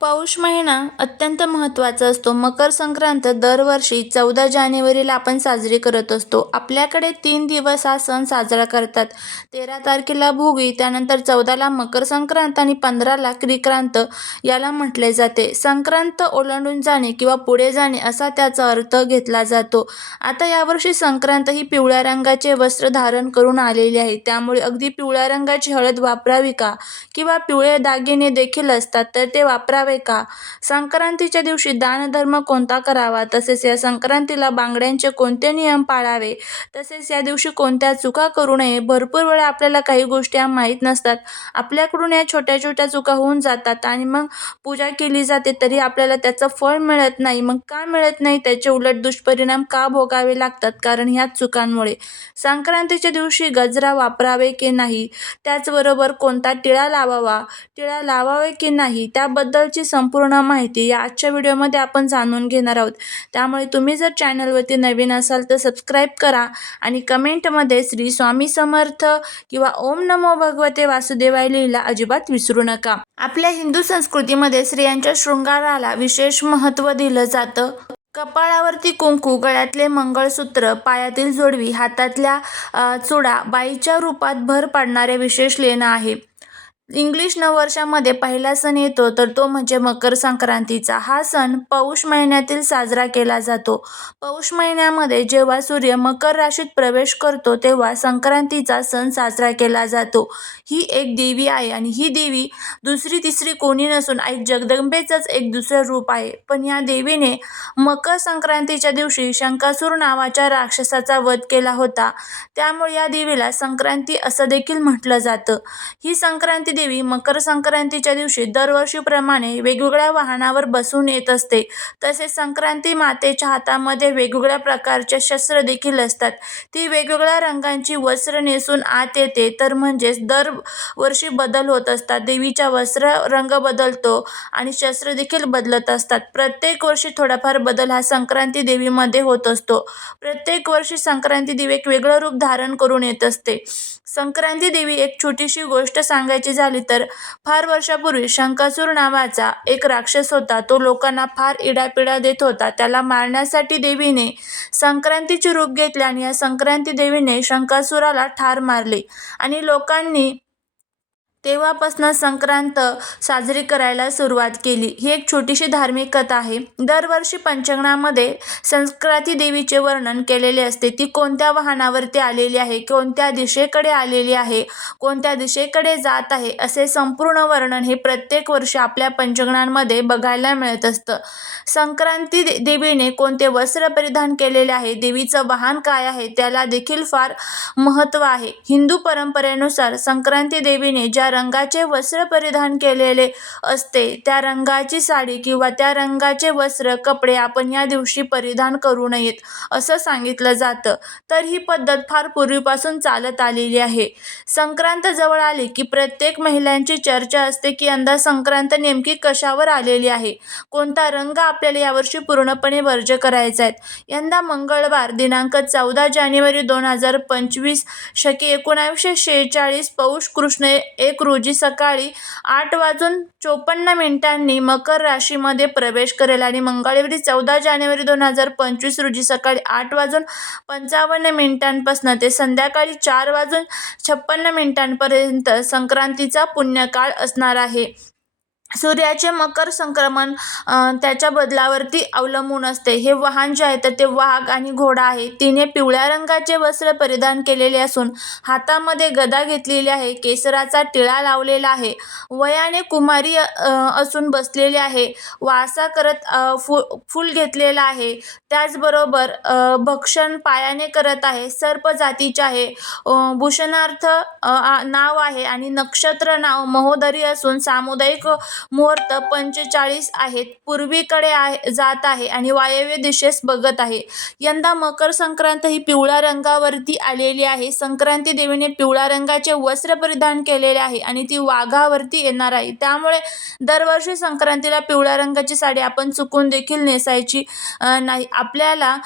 पौष महिना अत्यंत महत्त्वाचा असतो. मकर संक्रांत दरवर्षी चौदा जानेवारीला आपण साजरी करत असतो. आपल्याकडे तीन दिवस हा सण साजरा करतात. तेरा तारखेला भोगी त्यानंतर चौदाला मकर संक्रांत आणि पंधराला क्रिक्रांत याला म्हटले जाते. संक्रांत ओलांडून जाणे किंवा पुढे जाणे असा त्याचा अर्थ घेतला जातो. आता यावर्षी संक्रांत ही पिवळ्या रंगाचे वस्त्र धारण करून आलेली आहे. त्यामुळे अगदी पिवळ्या रंगाची हळद वापरावी का? किंवा पिवळे दागिने देखील असतात तर ते वापरा करावे का? संक्रांतीच्या दिवशी दानधर्म कोणता करावा? तसेच या संक्रांतीला बांगड्यांचे कोणते नियम पाळावे? तसेच या दिवशी कोणत्या चुका करू नये? भरपूर वेळा आपल्याला काही गोष्टी माहीत नसतात. आपल्याकडून या छोट्या छोट्या चुका होऊन जातात आणि मग पूजा केली जाते तरी आपल्याला त्याचं फळ मिळत नाही. मग का मिळत नाही? त्याचे उलट दुष्परिणाम का भोगावे लागतात? कारण ह्या चुकांमुळे. संक्रांतीच्या दिवशी गजरा वापरावे की नाही? त्याचबरोबर कोणता टिळा लावावा? टिळा लावावे की नाही? त्याबद्दल त्याबद्दलची संपूर्ण माहिती या आजच्या व्हिडिओमध्ये आपण जाणून घेणार आहोत. त्यामुळे तुम्ही जर चॅनलवरती नवीन असाल तर सबस्क्राईब करा आणि कमेंटमध्ये श्री स्वामी समर्थ किंवा ओम नमो भगवते वासुदेवाय लिहिला अजिबात विसरू नका. आपल्या हिंदू संस्कृतीमध्ये स्त्रियांच्या शृंगाराला विशेष महत्त्व दिलं जातं. कपाळावरती कुंकू गळ्यातले मंगळसूत्र पायातील जोडवी हातातल्या चुडा बाईच्या रूपात भर पाडणारे विशेष लेणं आहे. इंग्लिश नववर्षामध्ये पहिला सण येतो तर तो म्हणजे मकर संक्रांतीचा. हा सण पौष महिन्यातील साजरा केला जातो. पौष महिन्यामध्ये जेव्हा सूर्य मकर राशीत प्रवेश करतो तेव्हा संक्रांतीचा सण साजरा केला जातो. ही एक देवी आहे आणि ही देवी दुसरी तिसरी कोणी नसून आई जगदंबेचंच एक दुसरं रूप आहे. पण या देवीने मकर संक्रांतीच्या दिवशी शंकासूर नावाच्या राक्षसाचा वध केला होता. त्यामुळे या देवीला संक्रांती असं देखील म्हटलं जातं. ही संक्रांती देवी मकर संक्रांतीच्या दिवशी दरवर्षीप्रमाणे वेगवेगळ्या वाहनावर बसून येत असते. तसेच संक्रांती मातेच्या हातामध्ये वेगवेगळ्या प्रकारचे शस्त्र देखील असतात. ती वेगवेगळ्या रंगांची वस्त्र नेसून आत येते. तर म्हणजेच दरवर्षी बदल होत असतात. देवीच्या वस्त्र रंग बदलतो आणि शस्त्र देखील बदलत असतात. प्रत्येक वर्षी थोडाफार बदल हा संक्रांती देवीमध्ये होत असतो. प्रत्येक वर्षी संक्रांती देवी एक वेगळं रूप धारण करून येत असते. संक्रांती देवी एक छोटीशी गोष्ट सांगायची झाली तर फार वर्षापूर्वी शंकासूर नावाचा एक राक्षस होता. तो लोकांना फार इडापिडा देत होता. त्याला मारण्यासाठी देवीने संक्रांतीचे रूप घेतले आणि या संक्रांती देवीने शंकासुराला ठार मारले आणि लोकांनी तेव्हापासून संक्रांत साजरी करायला सुरुवात केली. ही एक छोटीशी धार्मिक कथा आहे. दरवर्षी पंचांगणामध्ये संक्रांती देवीचे वर्णन केलेले असते. ती कोणत्या वाहनावरती आलेली आहे? कोणत्या दिशेकडे आलेली आहे? कोणत्या दिशेकडे जात आहे? असे संपूर्ण वर्णन हे प्रत्येक वर्षी आपल्या पंचांगणांमध्ये बघायला मिळत असतं. संक्रांती दे देवीने कोणते वस्त्र परिधान केलेले आहे? देवीचं वाहन काय आहे? त्याला देखील फार महत्त्व आहे. हिंदू परंपरेनुसार संक्रांती देवीने ज्या रंगाचे वस्त्र परिधान केलेले असते. त्या रंगाची साडी किंवा त्या रंगाचे वस्त्र कपडे आपण या दिवशी परिधान करू नयेत असं सांगितलं जातं. तर ही पद्धत फार पूर्वीपासून चालत आलेली आहे. संक्रांत जवळ आली की प्रत्येक महिलांची चर्चा असते की यंदा संक्रांत नेमकी कशावर आलेली आहे? कोणता रंग आपल्याला यावर्षी पूर्णपणे वर्ज करायचा आहे? यंदा मंगळवार दिनांक चौदा जानेवारी दोन हजार पंचवीस शके एकोणावीसशे शेहेचाळीस पौष कृष्ण एक रोजी सकाळी आठ वाजून चोपन्न मिनिटांनी मकर राशीमध्ये प्रवेश करेल आणि मंगळवारी चौदा जानेवारी दोन हजार पंचवीस रोजी सकाळी आठ वाजून पंचावन्न मिनिटांपासून ते संध्याकाळी चार वाजून छप्पन्न मिनिटांपर्यंत संक्रांतीचा पुण्यकाळ असणार आहे. सूर्याचे मकर संक्रमण त्याच्या बदलावरती अवलंबून असते. हे वाहन जे आहे तर ते वाघ आणि घोडा आहे. तिने पिवळ्या रंगाचे वस्त्र परिधान केलेले असून हातामध्ये गदा घेतलेली आहे केसराचा टिळा लावलेला आहे वयाने कुमारी असून बसलेली आहे वासा करत फु फूल घेतलेला आहे. त्याचबरोबर भक्षण पायाने करत आहे सर्प जातीचे आहे. भूषणार्थ नाव आहे आणि नक्षत्र नाव महोदरी असून सामुदायिक मुहूर्त पंचेचाळीस आहेत. पूर्वीकडे आहे जात आहे आणि वायव्य दिशेस बघत आहे. यंदा मकर संक्रांत ही पिवळ्या रंगावरती आलेली आहे. संक्रांती देवीने पिवळ्या रंगाचे वस्त्र परिधान केलेले आहे आणि ती वाघावरती येणार आहे. त्यामुळे दरवर्षी संक्रांतीला पिवळ्या रंगाची साडी आपण चुकून देखील नेसायची नाही. आपल्याला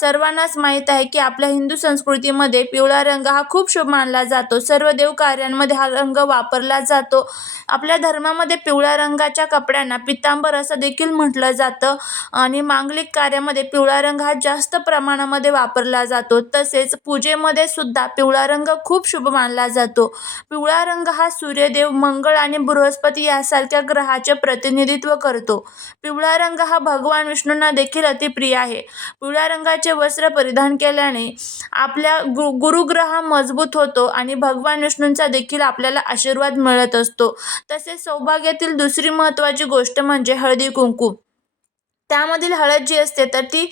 सर्वांनाच माहीत आहे की आपल्या हिंदू संस्कृतीमध्ये पिवळा रंग हा खूप शुभ मानला जातो. सर्व देव कार्यांमध्ये हा रंग वापरला जातो. आपल्या धर्मामध्ये पिवळा पिवळ्या रंगाच्या कपड्यांना पितांबर असं देखील म्हटलं जातं. आणि मांगलिक कार्यामध्ये पिवळा रंग हा जास्त प्रमाणामध्ये वापरला जातो. तसेच पूजेमध्ये सुद्धा पिवळा रंग खूप शुभ मानला जातो. पिवळा रंग हा सूर्यदेव मंगळ आणि बृहस्पती यासारख्या ग्रहाचे प्रतिनिधित्व करतो. पिवळा रंग हा भगवान विष्णूंना देखील अतिप्रिय आहे. पिवळ्या रंगाचे वस्त्र परिधान केल्याने आपल्या गु गुरुग्रह मजबूत होतो आणि भगवान विष्णूंचा देखील आपल्याला आशीर्वाद मिळत असतो. तसेच सौभाग्यातील दुसरी महत्त्वाची गोष्ट म्हणजे हळदी कुंकू. त्यामधील हळद जी असते तर ती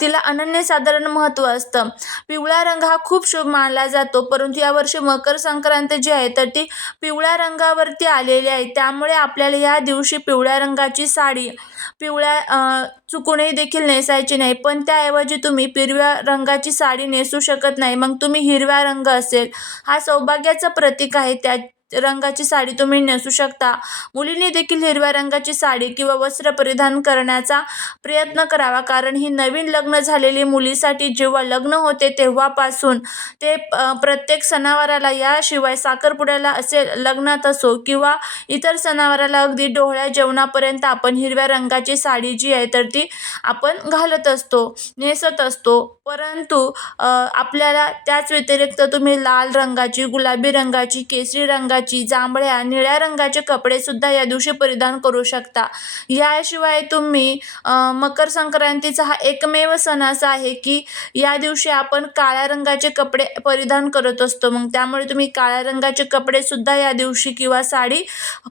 तिला अनन्यसाधारण महत्त्व असतं. पिवळा रंग हा खूप शुभ मानला जातो परंतु यावर्षी मकर संक्रांत जी आहे तर ती पिवळ्या रंगावरती आलेली आहे. त्यामुळे आपल्याला या दिवशी पिवळ्या रंगाची साडी पिवळ्या चुकूनही देखील नेसायची नाही. पण त्याऐवजी तुम्ही पिरव्या रंगाची साडी नेसू शकत नाही. मग तुम्ही हिरव्या रंग असेल. हा सौभाग्याचं प्रतीक आहे त्या रंगाची साडी तुम्ही नेसू शकता. मुलींनी देखील हिरव्या रंगाची साडी किंवा वस्त्र परिधान करण्याचा प्रयत्न करावा कारण ही नवीन लग्न झालेली मुलीसाठी जेव्हा लग्न होते तेव्हापासून ते प्रत्येक सणावाराला याशिवाय साखरपुड्याला असे लग्नात असो किंवा इतर सणावाराला अगदी डोहळ्या जेवणापर्यंत आपण हिरव्या रंगाची साडी जी आहे तर ती आपण घालत असतो नेसत असतो. परंतु आपल्याला त्याच व्यतिरिक्त तुम्ही लाल रंगाची गुलाबी रंगाची केसरी रंगाची जांभळ्या निळ्या रंगाचे कपडेसुद्धा या दिवशी परिधान करू शकता. याशिवाय तुम्ही मकर संक्रांतीचा हा एकमेव सण असा आहे की या दिवशी आपण काळ्या रंगाचे कपडे परिधान करत असतो. मग त्यामुळे तुम्ही काळ्या रंगाचे कपडेसुद्धा या दिवशी किंवा साडी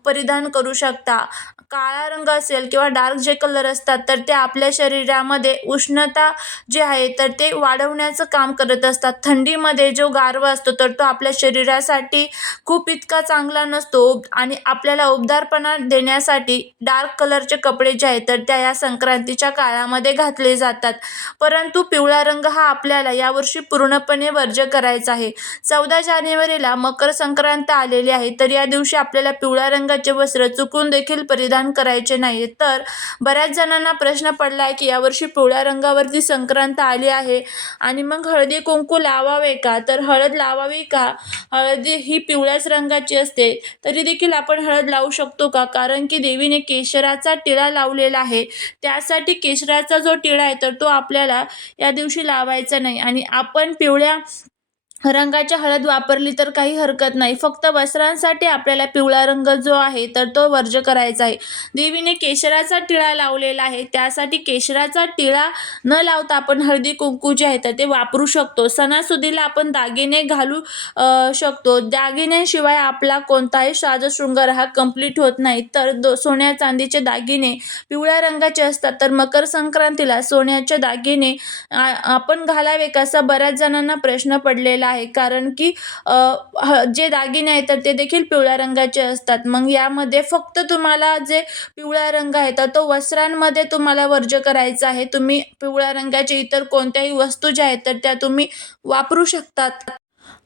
परिधान करू शकता. काळा रंग असेल किंवा डार्क जे कलर असतात तर ते आपल्या शरीरामध्ये उष्णता जे आहे तर ते वाढवण्याचं काम करत असतात. थंडीमध्ये जो गारवा असतो तर तो आपल्या शरीरासाठी खूप इतका चांगला नसतो आणि आपल्याला उबदारपणा देण्यासाठी डार्क कलरचे कपडे जे आहेत तर त्या या संक्रांतीच्या काळामध्ये घातले जातात. परंतु पिवळा रंग हा आपल्याला यावर्षी पूर्णपणे वर्ज्य करायचा आहे. चौदा जानेवारीला मकर संक्रांत आलेली आहे तर या दिवशी आपल्याला पिवळ्या रंगाचे वस्त्र चुकून देखील परिधान करायचे नाही तर बऱ्याच जणांना प्रश्न पडला आहे की यावर्षी पिवळ्या रंगावरती संक्रांत आली आहे आणि मग हळदी कुंकू लावावे का? तर हळद लावावी का? हळदी ही पिवळ्याच रंगाची असते. तरी देखील आपण हळद लावू शकतो का? कारण की देवीने केशराचा टिळा लावलेला आहे. त्यासाठी केशराचा जो टिळा आहे तर तो आपल्याला या दिवशी लावायचा नाही. आणि आपण पिवळ्या रंगाच्या हळद वापरली तर काही हरकत नाही. फक्त वस्त्रांसाठी आपल्याला पिवळा रंग जो आहे तर तो वर्ज करायचा आहे. देवीने केशराचा टिळा लावलेला आहे. त्यासाठी केशराचा टिळा न लावता आपण हळदी कुंकू जे आहे तर ते वापरू शकतो. सणासुदीला आपण दागिने घालू शकतो. दागिन्यांशिवाय आपला कोणताही साजशृंगार हा कंप्लीट होत नाही. तर दो सोन्या चांदीचे दागिने पिवळ्या रंगाचे असतात. तर मकर संक्रांतीला सोन्याचे दागिने आ- आपण घालावे का? असा बऱ्याच जणांना प्रश्न पडलेला आहे. कारण की ह- जे दागिने आहेत तर ते देखील पिवळ्या रंगाचे असतात. मग यामध्ये फक्त तुम्हाला जे पिवळा रंग आहे तर तो वस्त्रांमध्ये तुम्हाला वर्ज्य करायचा आहे. तुम्ही पिवळ्या रंगाचे इतर कोणत्याही वस्तू ज्या आहेत तर त्या तुम्ही वापरू शकतात.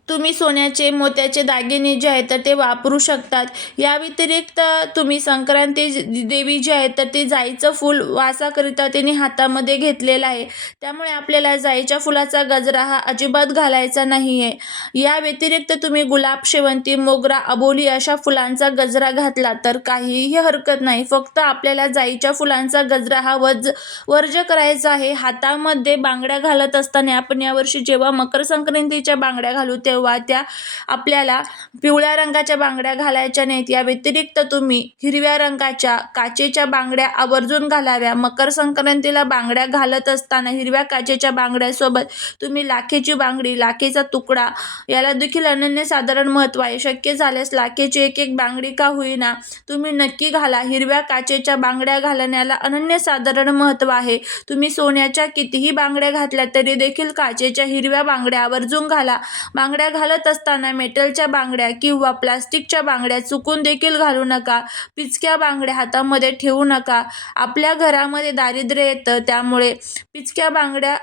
तुम्ही सोन्याचे मोत्याचे दागिने जे आहेत तर ते वापरू शकतात. या व्यतिरिक्त तुम्ही संक्रांती जी- देवी जी आहे तर ते जाईचं फूल वासाकरिता तिने हातामध्ये घेतलेलं आहे. त्यामुळे आपल्याला जाईच्या फुलाचा गजरा हा अजिबात घालायचा नाही आहे या व्यतिरिक्त तुम्ही गुलाब शेवंती मोगरा अबोली अशा फुलांचा गजरा घातला तर काहीही हरकत नाही. फक्त आपल्याला जाईच्या फुलांचा गजरा हा वज वर्ज्य करायचा आहे. हातामध्ये बांगड्या घालत असताना आपण यावर्षी जेव्हा मकर संक्रांतीच्या बांगड्या घालू तेव्हा त्या आपल्याला पिवळ्या रंगाच्या बांगड्या घालायच्या नाहीत या व्यतिरिक्त तुम्ही हिरव्या रंगाच्या काचेच्या बांगड्या आवर्जून घालाव्या. मकर संक्रांतीला बांगड्या घालत असताना हिरव्या काचेच्या बांगड्यासोबत तुम्ही लाखेची बांगडी लाखेचा तुकडा याला देखील अनन्यसाधारण महत्त्व आहे. शक्य झाल्यास लाखेची एक एक बांगडी का होईना तुम्ही नक्की घाला. हिरव्या काचेच्या बांगड्या घालण्याला अनन्यसाधारण महत्त्व आहे. तुम्ही सोन्याच्या कितीही बांगड्या घातल्या तरी देखील काचेच्या हिरव्या बांगड्या आवर्जून घाला. बांगड्या बांगड्या घालत असताना मेटलच्या बांगड्या किंवा प्लास्टिकच्या बांगड्या चुकून देखील घालू नका पिचक्या बांगड्या हातामध्ये ठेवू नका. आपल्या घरामध्ये दारिद्र्य येतं त्यामुळे पिचक्या बांगड्या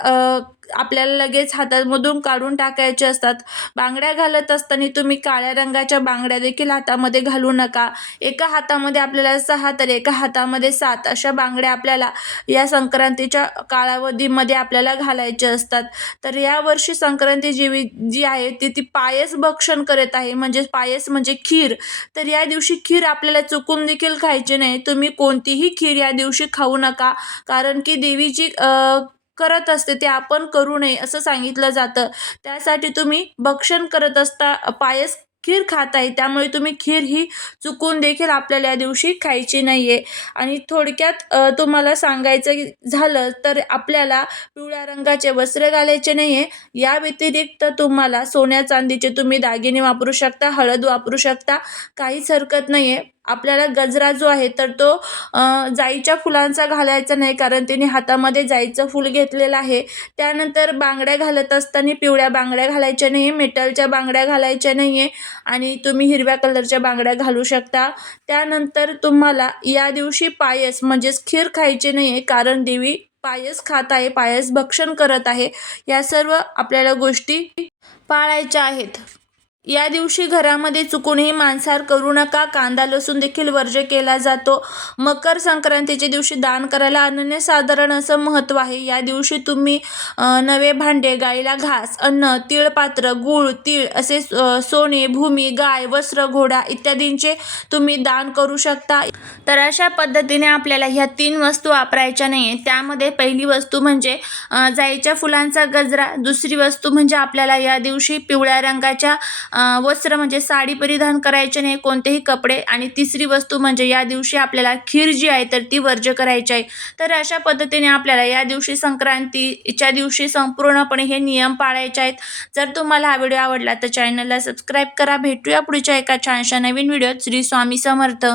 आपल्याला लगेच हातामधून काढून टाकायचे असतात. बांगड्या घालत असताना तुम्ही काळ्या रंगाच्या बांगड्या देखील हातामध्ये घालू नका. एका हातामध्ये आपल्याला सहा तर एका हातामध्ये सात अशा बांगड्या आपल्याला या संक्रांतीच्या कालावधीमध्ये आपल्याला घालायच्या असतात. तर यावर्षी संक्रांती जीवी जी आहे ती ती पायस भक्षण करत आहे. म्हणजे पायस म्हणजे खीर. तर या दिवशी खीर आपल्याला चुकून देखील खायची नाही. तुम्ही कोणतीही खीर या दिवशी खाऊ नका. कारण की देवीची करत असते ते आपण करू नये असं सांगितलं जातं. त्यासाठी तुम्ही भक्षण करत असता पायस खीर खात आहे त्यामुळे तुम्ही खीर ही चुकून देखील आपल्याला या दिवशी खायची नाही आहे आणि थोडक्यात तुम्हाला सांगायचं झालं तर आपल्याला पिवळ्या रंगाचे वस्त्र घालायचे नाही आहे या व्यतिरिक्त तुम्हाला सोन्या चांदीचे तुम्ही दागिने वापरू शकता हळद वापरू शकता काहीच हरकत नाही आहे आपल्याला गजरा जो आहे तर तो जाईच्या फुलांचा घालायचा नाही कारण तिने हातामध्ये जाईचं फूल घेतलेलं आहे. त्यानंतर बांगड्या घालत असताना पिवळ्या बांगड्या घालायच्या नाही आहे मेटलच्या बांगड्या घालायच्या नाही आहे आणि तुम्ही हिरव्या कलरच्या बांगड्या घालू शकता. त्यानंतर तुम्हाला या दिवशी पायस म्हणजेच खीर खायचे नाही आहे कारण देवी पायस खात आहे पायस भक्षण करत आहे. या सर्व आपल्याला गोष्टी पाळायच्या आहेत. या दिवशी घरामध्ये चुकूनही मांसाहार करू नका. कांदा लसूण देखील वर्ज्य केला जातो. मकर संक्रांतीच्या दिवशी दान करायला अनन्यसाधारण असं महत्त्व आहे. या दिवशी तुम्ही नवे भांडे गाईला घास अन्न तिळपात्र गूळ तीळ असे सोने भूमी गाय वस्त्र घोडा इत्यादींचे तुम्ही दान करू शकता. तर अशा पद्धतीने आपल्याला ह्या तीन वस्तू वापरायच्या नाही त्यामध्ये पहिली वस्तू म्हणजे जाईच्या फुलांचा गजरा. दुसरी वस्तू म्हणजे आपल्याला या दिवशी पिवळ्या रंगाच्या वस्त्र म्हणजे साडी परिधान करायचे नाही कोणतेही कपडे. आणि तिसरी वस्तू म्हणजे या दिवशी आपल्याला खीर जी आहे तर ती वर्ज्य करायची आहे. तर अशा पद्धतीने आपल्याला या दिवशी संक्रांतीच्या दिवशी संपूर्णपणे हे नियम पाळायचे आहेत. जर तुम्हाला हा व्हिडिओ आवडला तर चॅनलला सबस्क्राईब करा. भेटूया पुढच्या एका छानशा नवीन व्हिडिओत. श्री स्वामी समर्थ.